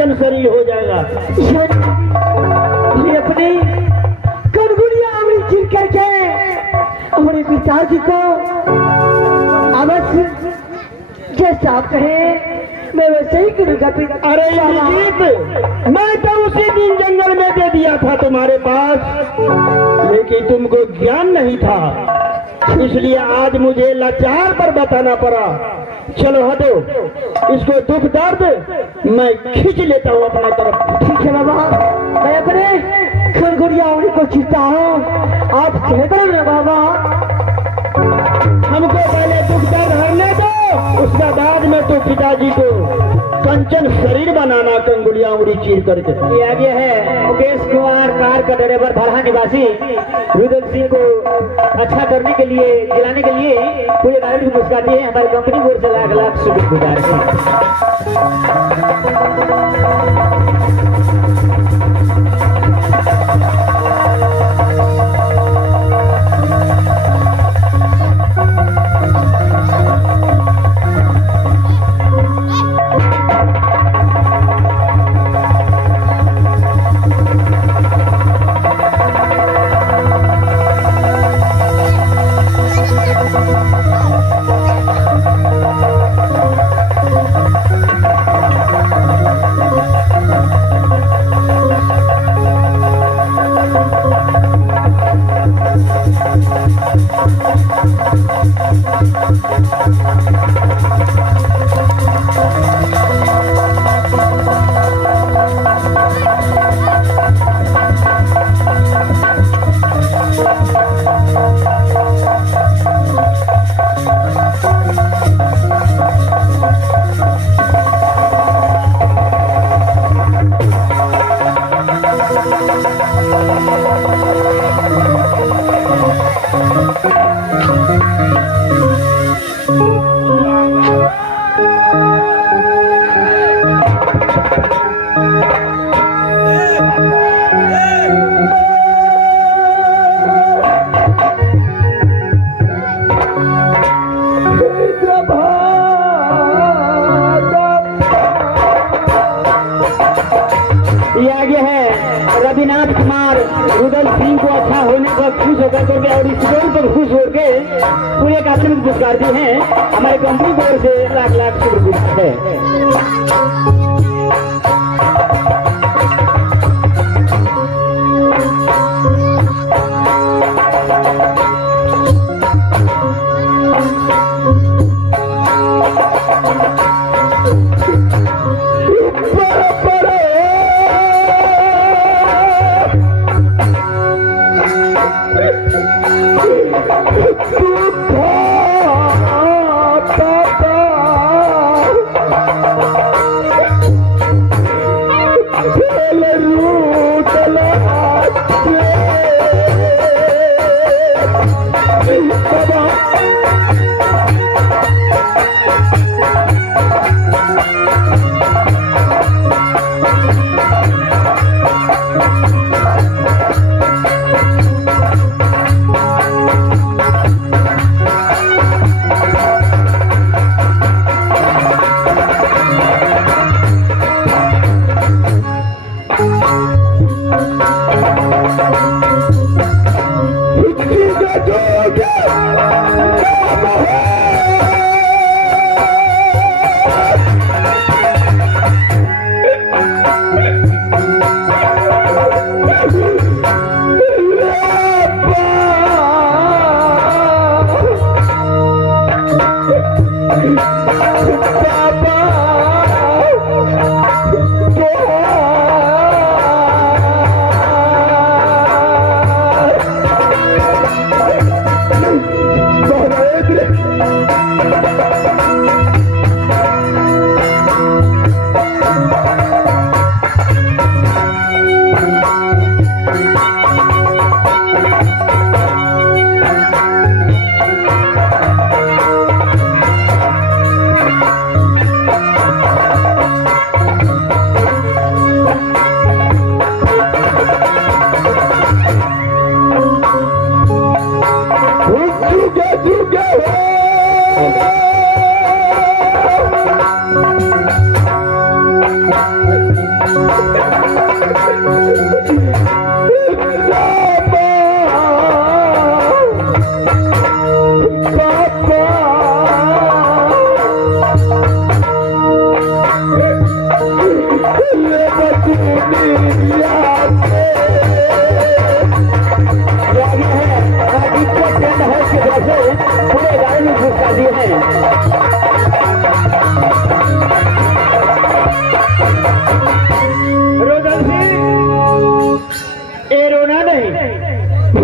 कंचन शरीर हो जाएगा। ये अपनी कनगुड़िया अमृत चीर करके हमारे पिताजी को अवश्य जैसा आप कहे मैं वैसे ही करूँगा। अरे अभिजीत, मैं तो उसी दिन जंगल में दे दिया था तुम्हारे पास, लेकिन तुमको ज्ञान नहीं था, इसलिए आज मुझे लाचार पर बताना पड़ा। चलो हटो, इसको दुख दर्द मैं खींच लेता हूँ अपना तरफ। ठीक है बाबा, मैं अपने खरगोरिया उन्हीं को चीता हूँ, आप कहते ना बाबा। हमको पहले दुख दर्द हरने दो, उसके बाद में तो पिताजी को कंचन शरीर बनाना कंगुलिया उंगली चीर करके। ये आगे है मुकेश कुमार कार का ड्राइवर भाड़ा निवासी रुदल सिंह को अच्छा करने के लिए दिलाने के लिए पूरे गाड़ी को मुस्काती है। हमारी कंपनी की ओर से लाख लाख शुक्रगुजार रविनाथ कुमार रुदल सिंह को अच्छा होने पर खुश होकर के और इस रोल पर खुश होकर पूरे कार्यक्रम में पुरस्कार दिए हैं। हमारे कंपनी की ओर से लाख लाख शुक्रगुजार है।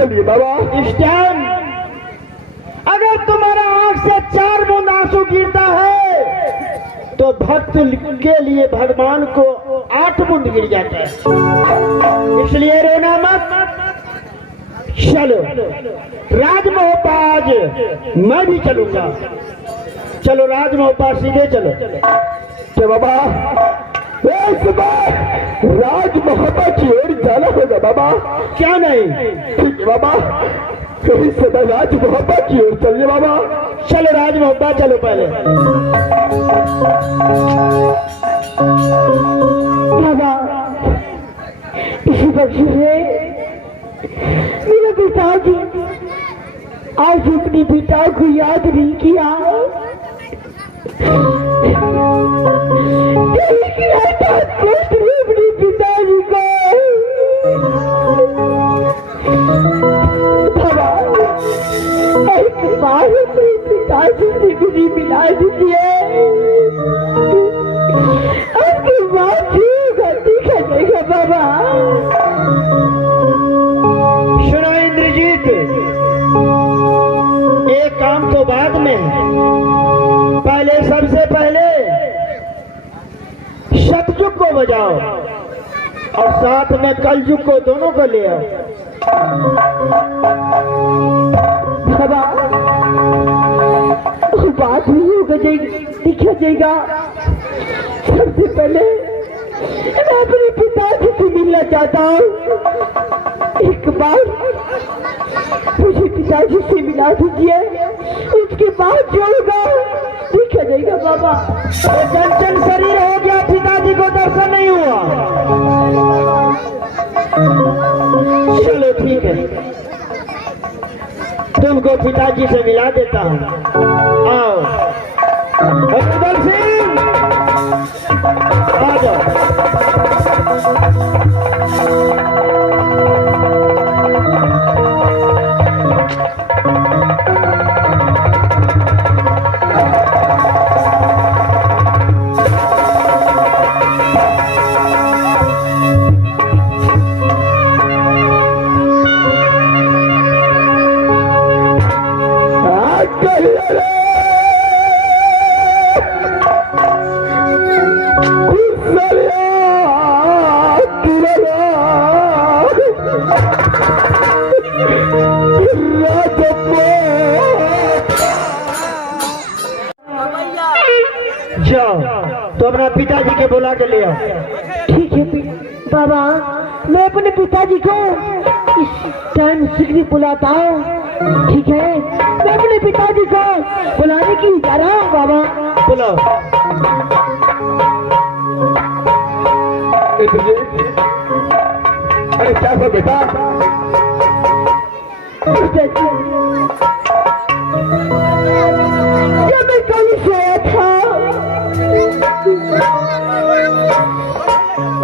चलिए बाबा। इस टाइम अगर तुम्हारा आंख से 4 बूंद आंसू गिरता है तो भक्त के लिए भगवान को 8 बूंद गिर जाता है, इसलिए रोना मत। चलो राजमहोपाज मैं भी चलूंगा। चलो राजमहोपाज सीधे चलो। क्या बाबा इस बार राजमहल की ओर जाना होगा बाबा? क्या नहीं? ठीक है बाबा, कहीं सदा राजमहल की ओर चलिए बाबा। चलो राजमहोपाज चलो पहले। बाबा इसी बच्ची में मेरे पिताजी आज अपने पिता को याद नहीं किया, लेकिन हठात कष्ट हुई अपने पिताजी को। बाबा एक बार अपने पिताजी से मुझे मिला दीजिए, आपकी बात देखा जाएगा बाबा। सुनो इंद्रजीत, एक काम तो बाद में, पहले सबसे पहले सतयुग को बजाओ और साथ में कलयुग को, दोनों को ले आओ। बाबा बात नहीं होगा, देखा जाएगा। सबसे पहले मैं अपने पिताजी से मिलना चाहता हूँ। एक बार मुझे पिताजी से मिला दीजिए, उसके बाद जो होगा देखा जाएगा बाबा। चंचल शरीर हो गया, पिताजी को दर्शन नहीं हुआ। चलो ठीक है, तुमको पिताजी से मिला देता हूँ। आओ रुदल सिंह, आ जाओ। जाओ तो अपना पिताजी के बुला के ले आओ। ठीक है बाबा, मैं अपने पिताजी को इस टाइम शीघ्र बुलाता हूँ। ठीक है, मैं अपने पिताजी को बुलाने की जा रहा हूँ बाबा। बुलाओ। अरे क्या हुआ बेटा? जब मैं कल सोया था,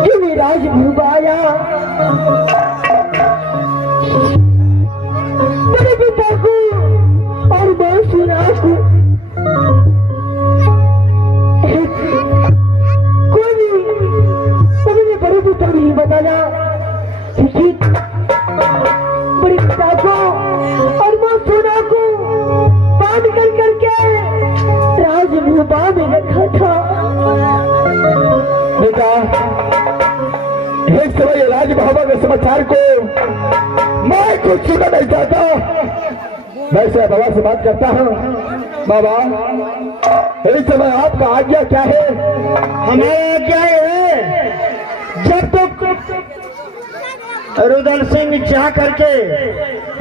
जो मेरा राजभूप आया, मेरे पिता को और मैं सुना को कोई उन्होंने बड़े पिता नहीं बताया, बड़े पिता को और मैं सुना को बांध करके राजभूपा में रखा था। बेटा एक समय राजभवन के समाचार को मैं कुछ सुनना नहीं चाहता। मैं से बाबा से बात करता हूँ। बाबा इस समय आपका आज्ञा क्या है? हमारा आज्ञा है, जब तक रुदल सिंह चाह करके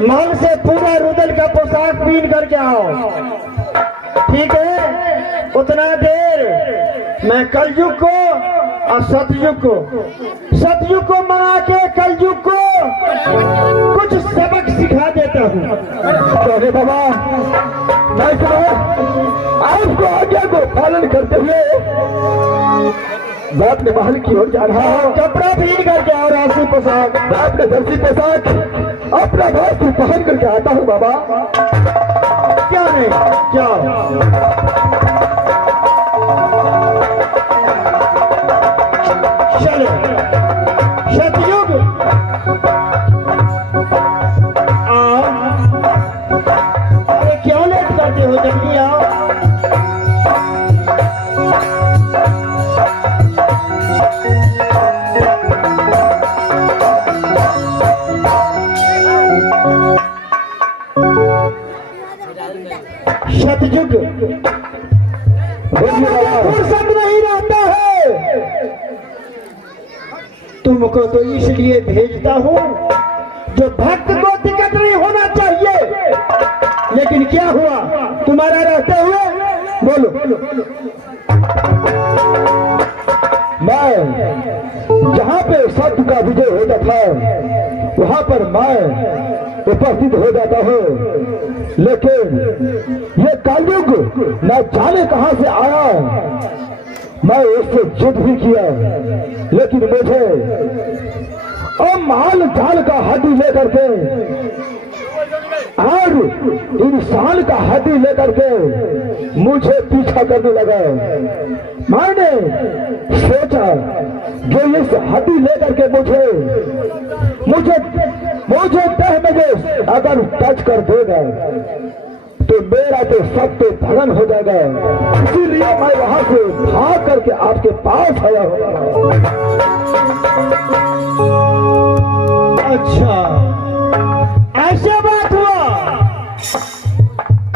महल से पूरा रुदल का पोशाक पहन करके आओ। ठीक है, उतना देर मैं कलयुग को और सतयुग को मना के कलयुग को कुछ सबक सिखा देता हूँ। तो बाबा मैं आपको आज्ञा को पालन करते हुए मैं अपने महल की ओर जा रहा हूँ। कपड़ा पहन करके आओ, राशि पोशाक, मैं अपने दर्शी पोशाक अपना वस्त्र पहन करके आता हूँ। बाबा क्या नहीं, जाओ। चलो सतयुग तुमको तो इसलिए भेजता हूँ जो भक्त को दिक्कत नहीं होना चाहिए, लेकिन क्या हुआ तुम्हारा रहते हुए? बोलो। मैं जहाँ पे सत्य का विजय होता था वहाँ पर मैं उपस्थित हो जाता हूँ, लेकिन ये कलयुग न जाने कहाँ से आया। मैं उससे युद्ध भी किया, लेकिन मुझे और माल जाल का हड्डी लेकर के और इंसान का हड्डी लेकर के मुझे पीछा करने लगा। मैंने सोचा जो इस हड्डी लेकर के मुझे देह में जो अगर टच कर देगा तो मेरा तो सब तो भगन हो जाएगा। इसीलिए मैं वहां से भाग करके आपके पास आया हूँ। अच्छा, ऐसे बात हुआ।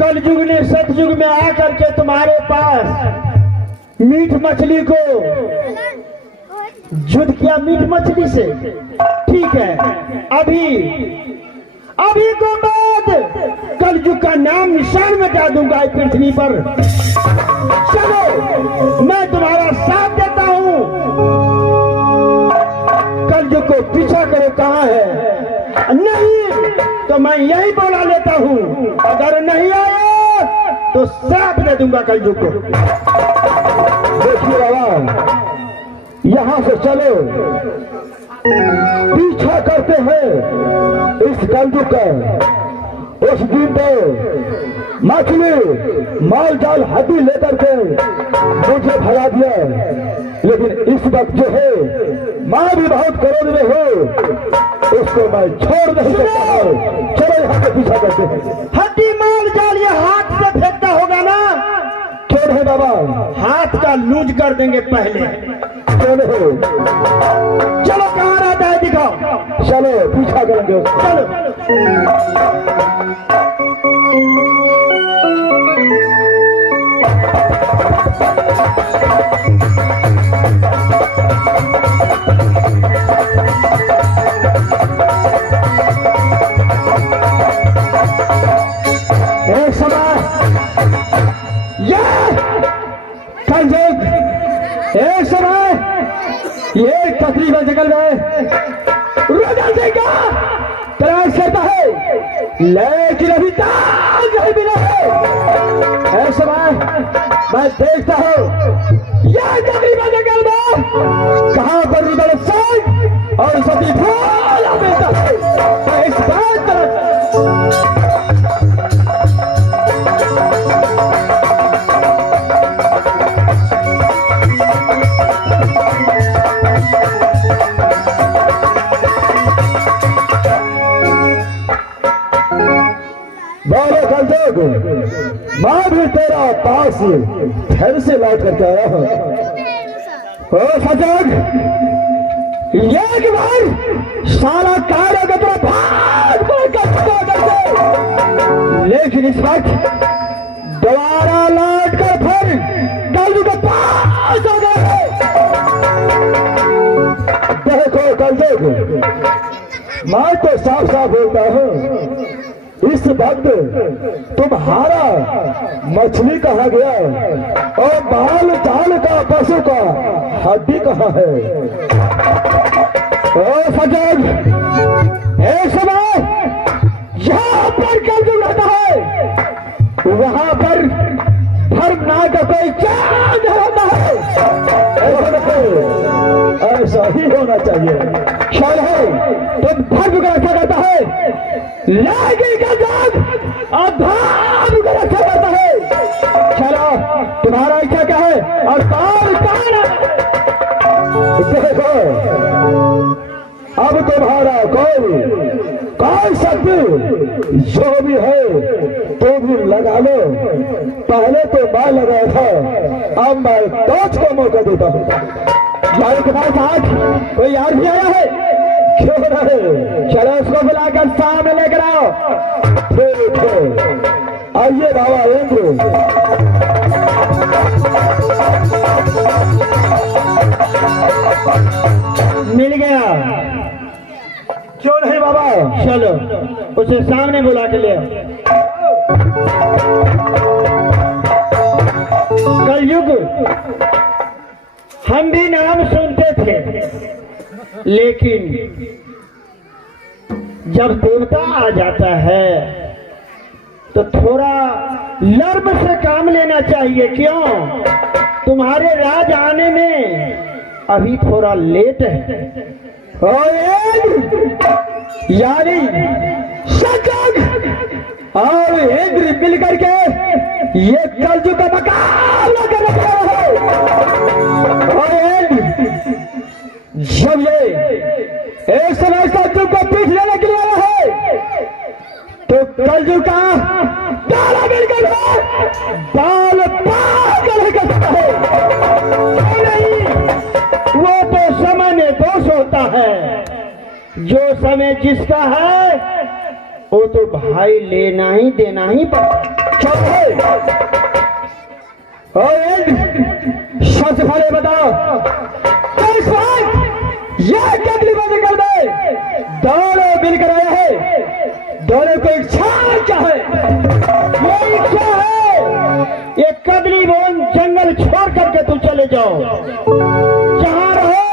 कल युग ने सतयुग में आकर के तुम्हारे पास मीट मछली को युद्ध किया, मीट मछली से। ठीक है, अभी को बाद कल युग का नाम निशान मिटा दूंगा इस पृथ्वी पर। चलो मैं तुम्हारा साथ देता हूँ। कल युग को पीछा करो, कहाँ है? नहीं तो मैं यही बोला लेता हूँ, अगर नहीं आया तो श्राप दे दूंगा कल युग को। देखिए बाबा, यहाँ से चलो, पीछा करते हैं इस कलयुग का। उस दिन तो मछली माल जाल हड्डी लेकर के मुझे भगा दिया, लेकिन इस वक्त जो है माँ भी बहुत क्रोध में हो, उसको मैं छोड़ नहीं सकता हूँ। चलो यहाँ से पीछा करते हैं। हड्डी माल जाल ये हाथ से फेंकता होगा ना? क्यों नहीं बाबा? हाथ का लूज कर देंगे पहले। क्यों नहीं? चलो कहाँ रहता है दिखाओ। चलो पीछा करेंगे। चलो एक समय एक समय ये तकरीबन जंगल में रुदल सिंह का तलाश करता है, लेकिन अभी तक नहीं मिला है। ऐसा समय मैं देखता हूँ यह तकरीबन जंगल में कहाँ पर रुदल सिंह और सती फूल मिलता है। मैं इस बात तरफ मैं भी तेरा पास फिर से लौट करके आया हूँ। ओ सजग, एक बार सारा कार्य का तेरा भाग करते, लेकिन इस वक्त दोबारा लौट कर फिर कल के पास हो गए। देखो कल मैं तो साफ साफ बोलता हूँ, इस वक्त तुम्हारा मछली कहाँ गया और बाल चाल का पशु का हड्डी कहाँ है? ओ सजग, एक समय यहाँ पर कल जो रहता है वहाँ पर धर्म का कोई चांद होता है। ऐसा ही होना चाहिए। ख्याल है तुम धर्म का रक्षा करता है, लेकिन का जाग अधर्म का रक्षा करता है। चलो तुम्हारा इच्छा क्या है और कौन है? देखो अब तुम्हारा कोई शक्ति जो भी है तो भी लगा लो। पहले तो मैं लगाया था, अब मैं टॉर्च को मौका देता हूँ। यार तुम्हारे साथ कोई यार भी आया है? क्यों नहीं? चलो उसको बुलाकर सामने लेकर आओ। ठीक है, आइए बाबा इंद्र। मिल गया। चलो उसे सामने बुला के ले आओ। कलयुग हम भी नाम सुनते थे, लेकिन जब देवता आ जाता है तो थोड़ा नर्म से काम लेना चाहिए। क्यों? तुम्हारे राज आने में अभी थोड़ा लेट है। यानी शतक और इंद्र मिल करके ये कलयुग का मुकाबला कर रहे हैं। और जब ये एक समय कलयुग को पीठ लेने के लिए आया है तो कलयुग का दाला मिलकर बाल पागल कर सकता है। नहीं, वो तो समय में दोष होता है। जो समय जिसका है वो तो भाई लेना ही देना ही पड़ता है। सच भले बताओ, यह कदली बंद कर दे। दोनों मिलकर आया है, दोनों को इच्छा क्या है? ये इच्छा है ये कदली बोन जंगल छोड़ करके तू चले जाओ। जहां रहो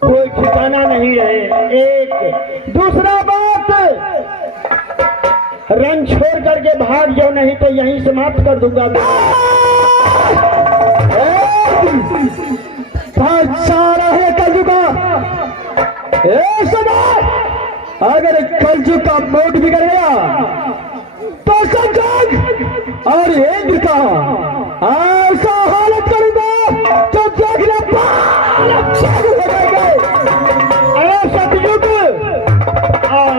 कोई ठिकाना नहीं रहे। एक दूसरा बात, रंग छोड़ करके भाग जाओ, नहीं तो यहीं समाप्त कर दूंगा। सारा है कलयुग का। अगर कलयुग का मूड बिगड़ गया तो संजोग और इंद्र का ऐसा हालत करूंगा तो देखना हो जाएंगे। अरे सतयुग,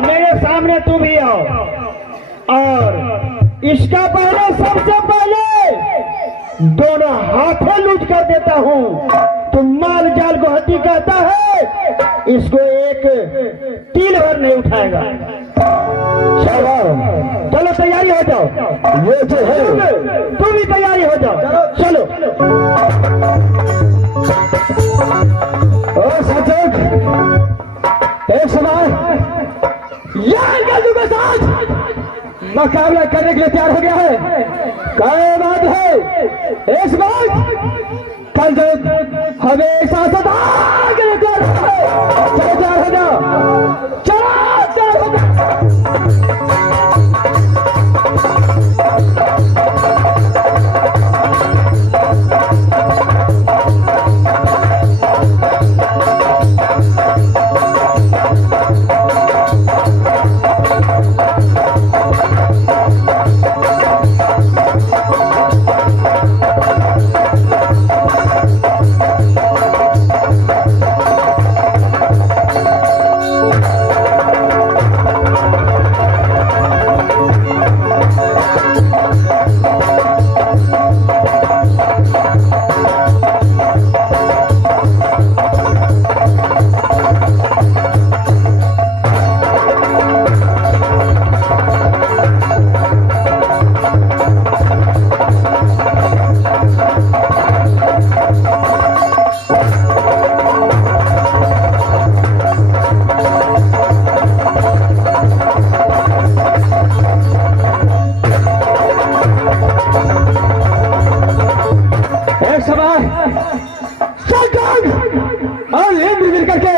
मेरे सामने तुम ही आओ। और इसका पहले, सबसे पहले दोनों हाथों लूट कर देता हूँ। तुम माल जाल को हड्डी कहता है, इसको एक तिल भर नहीं उठाएगा। चलो तैयारी हो जाओ। ये जो है तुम भी तैयारी हो जाओ। चलो ओ संजोग, एक समय यह कलयुग के साथ मुकाबला करने के लिए तैयार हो गया है। क्या बात है? इस बात कलयुग हमेशा सदा के लिए तैयार है। चलो तैयार हो जाओ, चलो तैयार हो जाओ। और इंद्र मिल करके